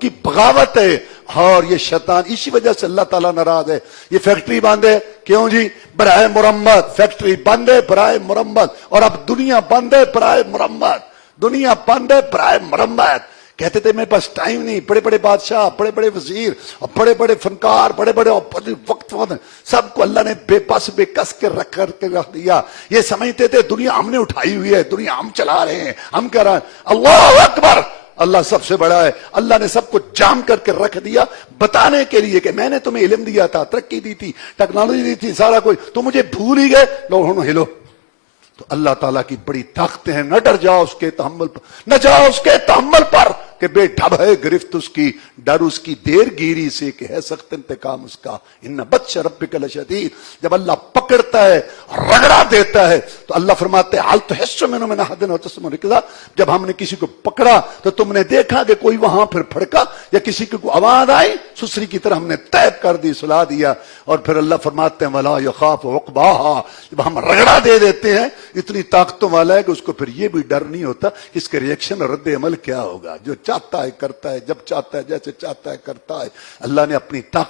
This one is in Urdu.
کی بغاوت ہے، اور یہ شیطان اسی وجہ سے اللہ تعالیٰ ناراض ہے۔ یہ فیکٹری بند ہے، کیوں جی؟ برائے مرمت۔ فیکٹری بند ہے برائے مرمت، اور اب دنیا بند ہے برائے مرمت، دنیا بند ہے برائے مرمت۔ کہتے تھے میرے پاس ٹائم نہیں، بڑے بڑے بادشاہ، بڑے بڑے وزیر اور بڑے بڑے فنکار، بڑے بڑے وقت سب کو اللہ نے بے بس بے کس کے رکھ دیا۔ یہ سمجھتے تھے دنیا ہم نے اٹھائی ہوئی ہے، دنیا ہم چلا رہے ہیں، ہم کر رہے ہیں۔ اللہ اکبر، اللہ سب سے بڑا ہے۔ اللہ نے سب کو جام کر کے رکھ دیا بتانے کے لیے کہ میں نے تمہیں علم دیا تھا، ترقی دی تھی، ٹیکنالوجی دی تھی، سارا کوئی، تو مجھے بھول ہی گئے، لو ہلو۔ تو اللہ تعالیٰ کی بڑی طاقتیں ہیں، نہ ڈر جاؤ اس کے تحمل پر، نہ جاؤ اس کے تحمل پر کہ بے ڈھب ہے گرفت اس کی، ڈر اس کی دیر گیری سے کہ ہے سخت انتقام اس کا، ان بطش ربک لشدید۔ جب اللہ پکڑتا ہے، رگڑا دیتا ہے، تو اللہ فرماتے ہیں حل تحس منہ من احد وتسمع رکضا، جب ہم نے کسی کو پکڑا تو تم نے دیکھا کہ کوئی وہاں پھر پھڑکا یا کسی کی کوئی آواز آئی، سسری کی طرح ہم نے طیب کر دی، سلا دیا۔ اور پھر اللہ فرماتے ہیں ولا یخاف عقباہا، جب ہم رگڑا دے دیتے ہیں اتنی طاقتوں والا ہے کہ اس کو پھر یہ بھی ڈر نہیں ہوتا کہ اس کے ریئیکشن اور رد عمل کیا ہوگا۔ جو چاہتا ہے کرتا ہے، جب چاہتا ہے جیسے چاہتا ہے کرتا ہے۔ اللہ نے اپنی طاقت